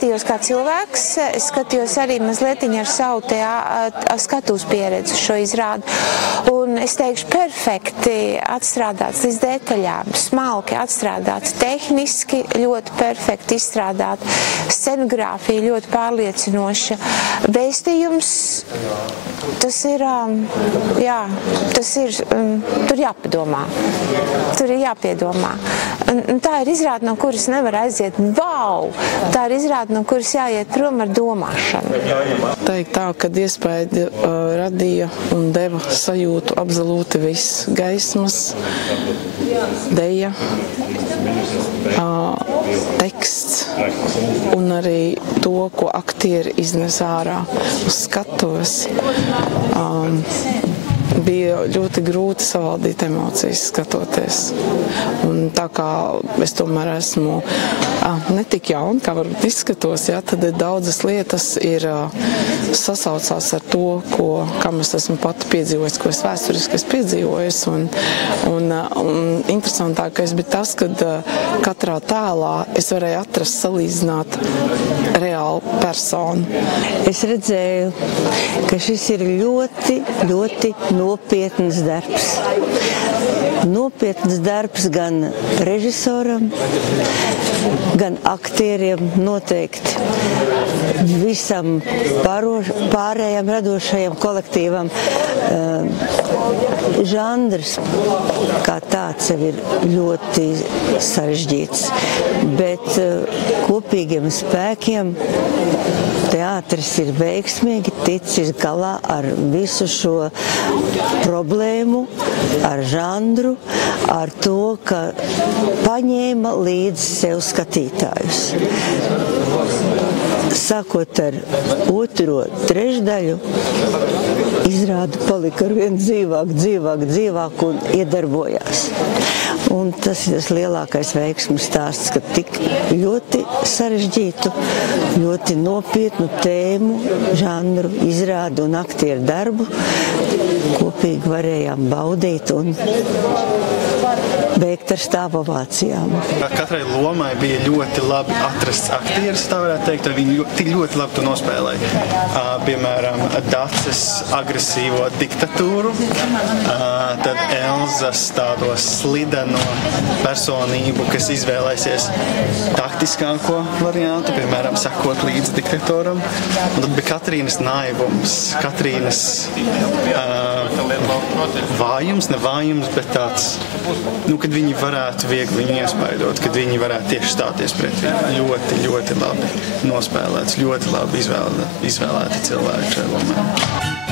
skatījos kā cilvēks, es skatījos arī mazliet ar savu skatuves pieredzi šo izrādi. Un es teikšu, perfekti atstrādāts līdz detaļām, smalki atstrādāts, tehniski ļoti perfekti izstrādāt, scenogrāfija ļoti pārliecinoša. Vēstījums, tas ir, tur jāpadomā, tur ir jāpiedomā. Un tā ir izrāde, no kuras nevar aiziet, wow! Tā ir izrāde, no kuras jāiet prom ar domāšanu. Teikt tā, kad iespēja radīja un deva sajūtu absolūti viss. Gaismas, deja, teksts un arī to, ko aktieri iznes ārā uz skatuves. Bija ļoti grūti savaldīt emocijas skatoties. Un tā kā es tomēr esmu ne tik jauna, kā varbūt izskatos, tad daudzas lietas ir sasaucās ar to, kam es esmu pati piedzīvojis, ko es vēsturiski esmu piedzīvojis. Un interesantākais bija tas, kad katrā tēlā es varēju atrast, salīdzināt reālu personu. Es redzēju, ka šis ir ļoti, ļoti nopietns darbs. Nopietns darbs gan režisoram, gan aktieriem noteikti, visam pārējām radošajam kolektīvam. Žanrs kā tāds jau ir ļoti sarežģīts, bet kopīgiem spēkiem teātris ir veiksmīgi ticis galā ar visu šo problēmu, ar žanru, ar to, ka paņēma līdz sev skatītājus. Sākot ar otro trešdaļu, izrāde palika arvien dzīvāk un iedarbojās. Un tas ir tas lielākais veiksmes stāsts, ka tik ļoti sarežģītu, ļoti nopietnu tēmu, žanru, izrādu un aktieru darbu kopīgi varējām baudīt un beigt ar stāvovācijām. Katrai lomai bija ļoti labi atrasts aktieris, tā varētu teikt, un viņi tik ļoti labi to nospēlēja. Piemēram, Daces agresīvo diktatūru, tad Elzas tādo slideno personību, kas izvēlēsies taktiskāko variantu, piemēram, sekot līdzi diktatoram. Un tad bija Katrīnas naivums, Katrīnas vājums, ne vājums, bet tāds, kad viņi varētu viegli viņu iespaidot, kad viņi varētu tieši stāties pret viņu. Ļoti, ļoti labi nospēlēts, ļoti labi izvēlēti cilvēki šajā lomā.